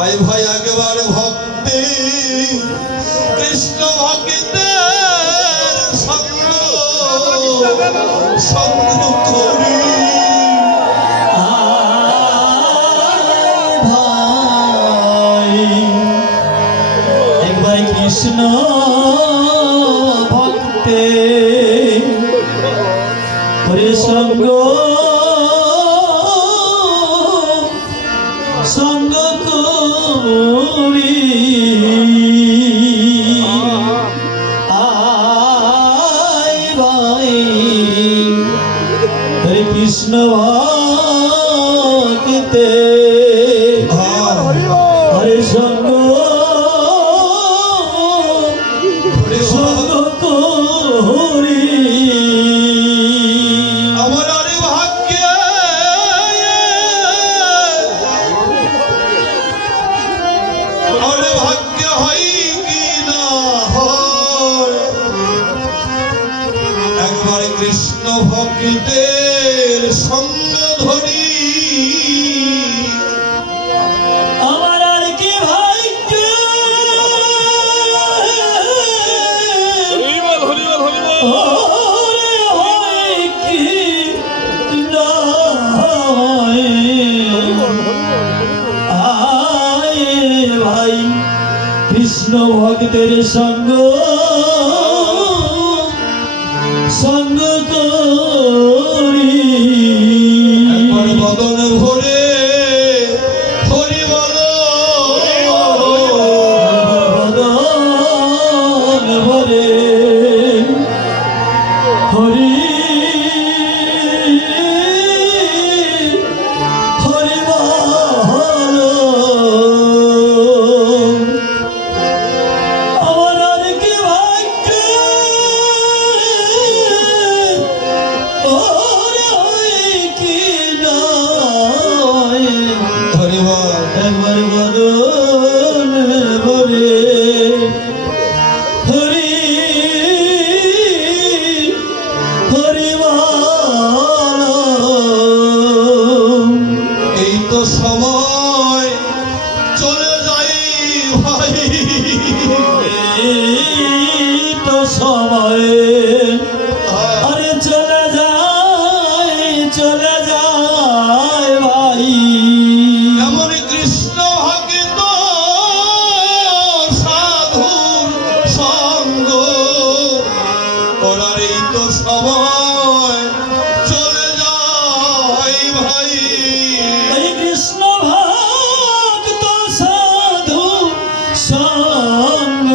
আয় ভাই একবার ভক্তে কৃষ্ণ ভক্তের সঙ্গ সঙ্গ করি। ভাই একবার কৃষ্ণ ভক্তে হরে সঙ্গ সঙ্গ করি। আয় ভাই হরে কৃষ্ণ ভক্তে হরে সঙ্গ সঙ্গ করি। আমার আরে ভাগ্যে আরে ভাগ্যে হয় কি না হয় একবার কৃষ্ণ ভক্তের সঙ্গ ধরি। আমার আর কি ভাগ্য ওরে হয় কি না হয়। আয় ভাই কৃষ্ণ ভক্তের সঙ্গ সঙ্গ করি। একবার বদন ভরে হরি বলো বদন ভরে হরি হরি বল। আমার আর কি ভাগ্য ওরে হয় কি না হয়। হরি বল। একবার বদন ভরে হরি হরি বল। এই তো সময় চলে যাই ভাই এই তো সময় আরে চলে যায় ভাই। এমন কৃষ্ণ ভক্ত সাধুর সঙ্গ করার এই তো সময় চলে যাই ভাই। এই কৃষ্ণ ভক্ত সাধু সঙ্গ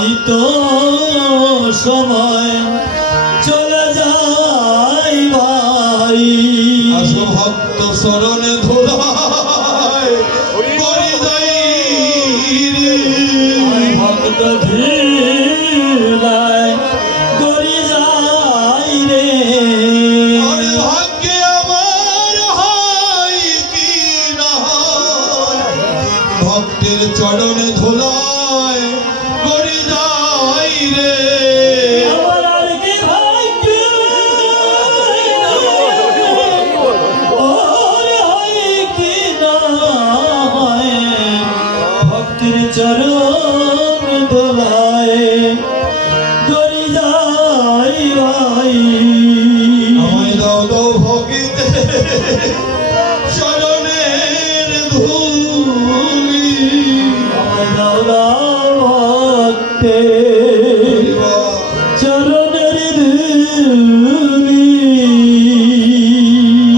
এই তো সময় চলে যায় ভাই। আসো ভক্ত শরণে ধুলায় করি যাই রে। ভক্ত ধীরায় করি যায় রে। আরে ভাগ্যে আমার হয় কি না হয় ভক্তের চরণে ধুলায় করি যাই রে। আমার আর কি ভাগ্য ওরে হয় কি না হয়। ভক্তের চরণ দোলায় করি যায় ভাই। আমায় দাও দাও ভক্তে চরণের ধুলি। আমায় দাও দাও ভক্তে চরণের ধুলি।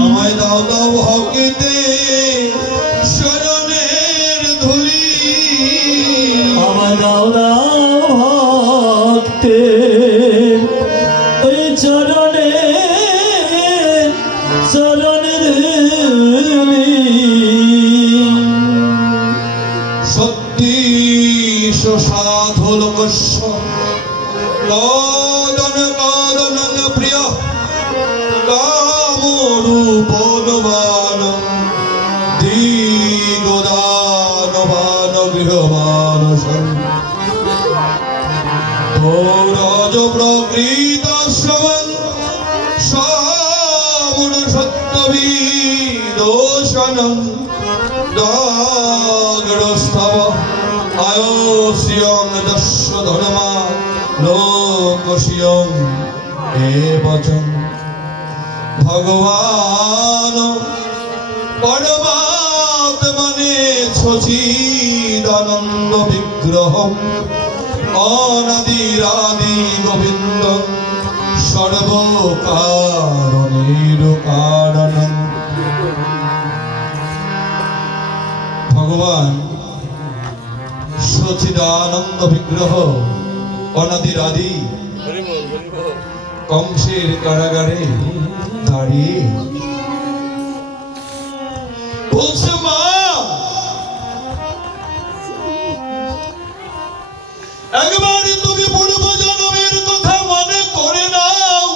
আমায় দাও দাও ভক্তে চরণের ধুলি। আমায় দাও দাও ভক্তে ওই চরণের ধুলি। সত্যি সাধু লোকস্য কাদন কাদন প্রিয় কামরূপনবান দিগদানবান গৃহবান রাজ প্রকৃত শ্রবণ শ্রবণ সত্যবী দোষানং দাগ্রস্তব আয়োস্যং যস্য ধর্মা লোকস্যং এবচং ভগবান পরমাত্মনে সচিদানন্দ বিগ্রহম অনাদিরাদি গোবিন্দ সর্বকারণের কারণম। ভগবান সচিদানন্দ বিগ্রহ অনাদিরাদি কংসের কারাগারে দাঁড়িয়ে বলছে, মা একবার তুমি পূর্ব জন্মের কথা মনে করে নাও।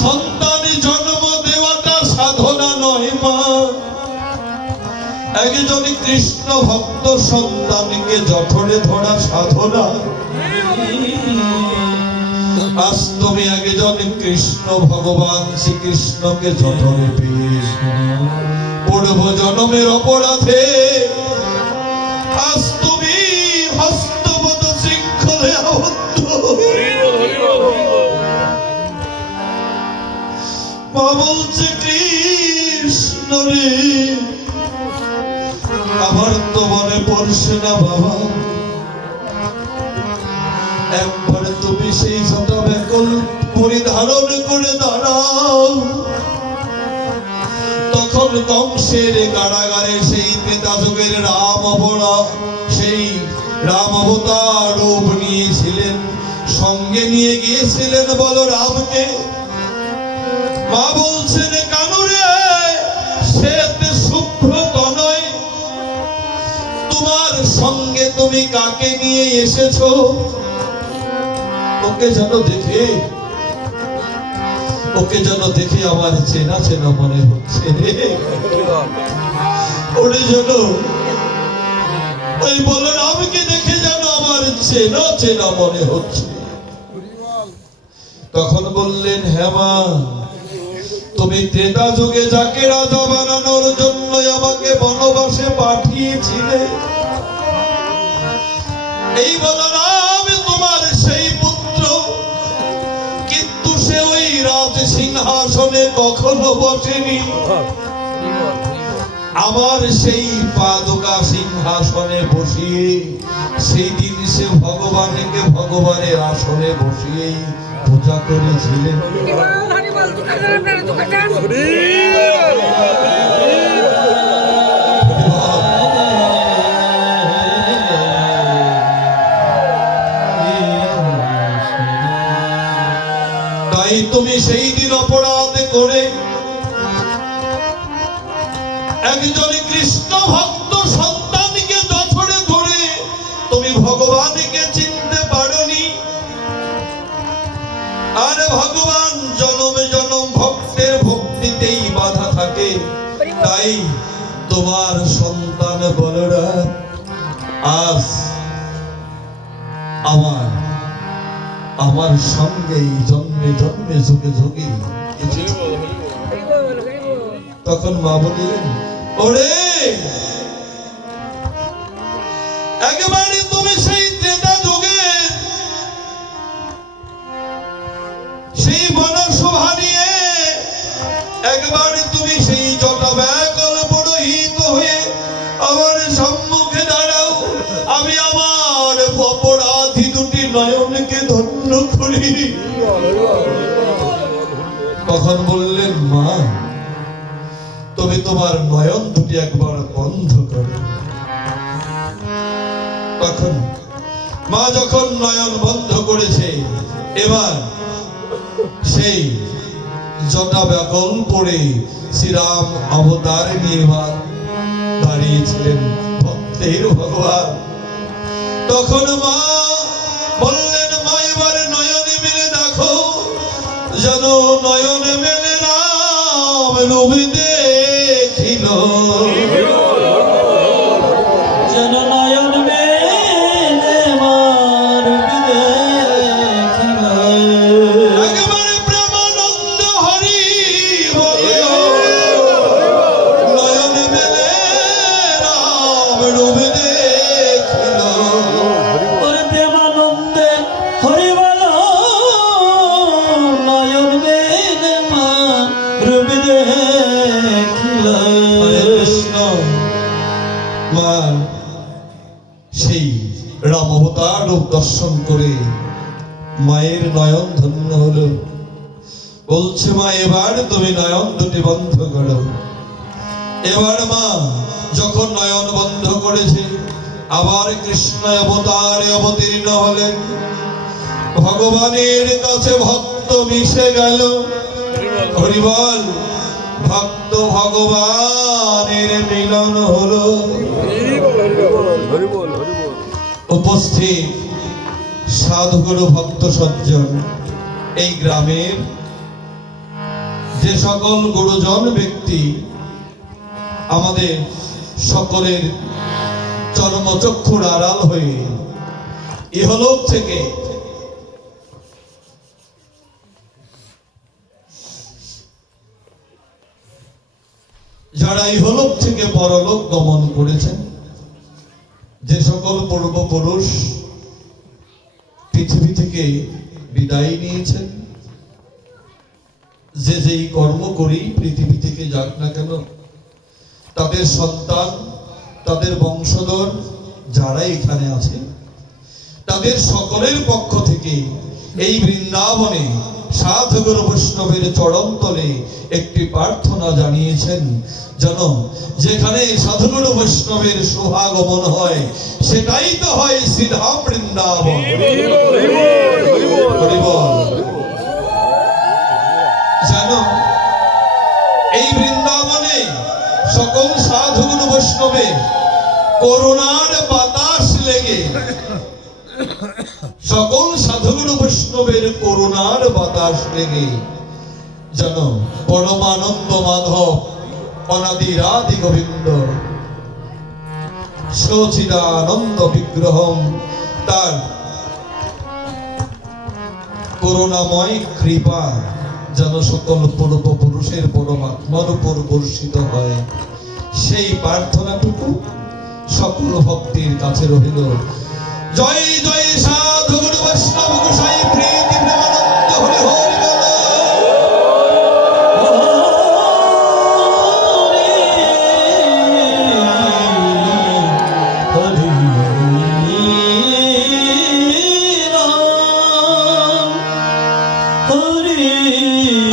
সন্তান জন্ম দেওয়াটা সাধনা নয় মা, একজন কৃষ্ণ ভক্ত সন্তানকে জঠরে ধরা সাধনা। আজ তুমি একজন কৃষ্ণ ভগবান শ্রীকৃষ্ণকে জঠরে পেয়ে পূর্ব জন্মের অপরাধে আজ তুমি হস্তপদ শৃঙ্খলে আবদ্ধ। মা বলছে, কৃষ্ণ রে, আমার তো মনে পড়ছে না বাবা, একবার তুমি সেই জটা ব্যাকুল পরিধারণ করে দাঁড়াও। তখন কংসের কারাগারে সেই ত্রেতা যুগের সেই রাম অবতার রূপ নিয়েছিলেন, সঙ্গে নিয়ে গিয়েছিলেন বলরামকে। মা বলছেন, কানুরে, সে শুভ্র তনয়, তোমার সঙ্গে তুমি কাকে নিয়ে এসেছো? ওকে যেন দেখে আমার চেনা চেনা মনে হচ্ছে রে। ওরে যেন ওই বলরামকে দেখে যেন আমার চেনা চেনা মনে হচ্ছে। তখন বললেন, হ্যাঁ মা, তুমি ত্রেতা যুগে যাকে রাজা বানানোর জন্য আমাকে বনবাসে পাঠিয়েছিলে, এই বলরাম তোমার সেই পুত্র, কিন্তু সে ওই রাজ সিংহাসনে কখনো বসেনি। আমার সেই পাদুকা সিংহাসনে বসিয়ে সেই দিন সে ভগবানকে ভগবানের আসনে বসিয়েই পূজা করেছিলেন। তাই তুমি সেই দিন অপরাধ করে একজন কৃষ্ণ ভক্ত সন্তানকে জঠরে ধরে তুমি ভগবানকে চিনতে পারোনি। আর ভগবান জনমে জনম ভক্তের ভক্তিতেই বাধা থাকে। তাই তোমার সন্তান বলরাম আজ আমার সঙ্গে জন্মে জন্মে যুগে যুগে। তখন মা বললেন, ওরে, একেবারে তুমি সেই ত্রেতা যুগে সেই বনশোভা নিয়ে একবারে তুমি সেই জটা ব্যাকুল পুরোহিত হয়ে আমার সম্মুখে দাঁড়াও, আমি আমার অপরাধী দুটি নয়নকে ধন্য করি। তখন বললেন, মা, তুমি তোমার নয়ন দুটি একবার বন্ধ করো। তখন মা যখন নয়ন বন্ধ করেছে, এবার সেই জটা ব্যাকুল পড়ে শ্রীরাম অবতার নিয়ে দাঁড়িয়েছিলেন ভক্তের ভগবান। তখন মা বললেন, মা, এবারে নয়নে মেলে দেখো, যেন নয়নে মেলে রাম রূপ দেখিল, যেন নয়ন মেলে মা রূপ দেখিল। হলো। বলছে মা এবার তুমি নয়ন দুটি বন্ধ করো। এবার মা যখন নয়ন বন্ধ করেছে, আবার কৃষ্ণ অবতারে অবতীর্ণ হলেন। ভগবানের কাছে ভক্ত মিশে গেল। হরিবল, ভক্ত ভগবানের মিলন হলো। উপস্থিত সাধুগুরু ভক্ত সজ্জন, এই গ্রামের যে সকল গুরুজন ব্যক্তি আমাদের সকলের চর্মচক্ষুর আড়াল হয়ে ইহলোক থেকে যারা ইহলোক থেকে পরলোক গমন করেছেন, যে সকল পূর্বপুরুষ পৃথিবী থেকে বিদায় নিয়েছেন, যে যেই কর্ম করি পৃথিবী থেকে যাক না কেন, তাদের সন্তান, তাদের বংশধর যারা এখানে আছে, তাদের সকলের পক্ষ থেকে এই বৃন্দাবনে সাধুগুরু বৈষ্ণবের চরণ তলে একটি প্রার্থনা জানিয়েছেন, যেন যেখানে সাধুগুরু বৈষ্ণবের শুভাগমন হয় সেটাই তো হয় শ্রীধাম বৃন্দাবন। জানো, এই বৃন্দাবনে সকল সাধুগুরু বৈষ্ণবে করুণার বাতাস লেগে, সকল সাধুগুরু বৈষ্ণবের করুণার বাতাস লেগে যেন পরমানন্দ মাধব অনাদিরাদি গোবিন্দ সচিদানন্দ বিগ্রহম তার করুণাময় কৃপা যেন সকল পূর্বপুরুষের পরমাত্মার উপর বর্ষিত হয়, সেই প্রার্থনাটুকু সকল ভক্তির কাছে রহিল। জয় জয় সাধু গুরু বৈষ্ণব গোসাই প্রীতি প্রেমানন্দ হরি হরি বল।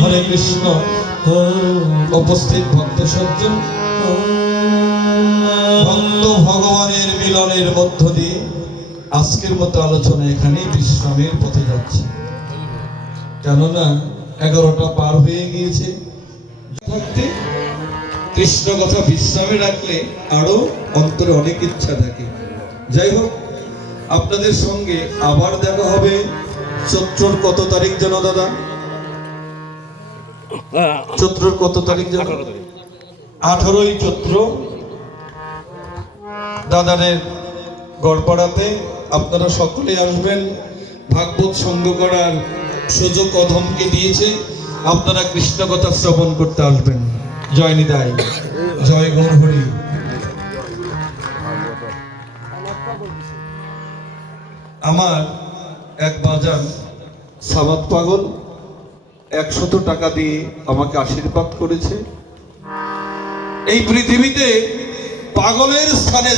হরে কৃষ্ণ। উপস্থিত ভক্ত সজ্জন, ভক্ত ভগবানের মিলনের মধ্য দিয়ে আজকের মতো আলোচনা এখানেই বিশ্রামের পথে যাচ্ছে, কেননা 11টা পার হয়ে গিয়েছে। থাকতে কৃষ্ণ কথা বিশ্রামে রাখলে আরো অন্তরে অনেক ইচ্ছা থাকে। যাই হোক, আপনাদের সঙ্গে আবার দেখা হবে চৈত্রর কত তারিখ যেন দাদা? চৈত্রর কত তারিখ যেন? 18ই চৈত্র দাদাদের গড়পাড়াতে আপনারা সকলে আসবেন। ভাগবত সঙ্গ করার সুযোগ অধমকে দিয়েছে, আপনারা কৃষ্ণ কথা শ্রবণ করতে আসবেন। জয় নিতাই, জয় গৌর হরি। আমার এক বাজান সাবাত পাগল 100 টাকা দিয়ে আমাকে আশীর্বাদ করেছে। এই পৃথিবীতে পাগলের স্থানে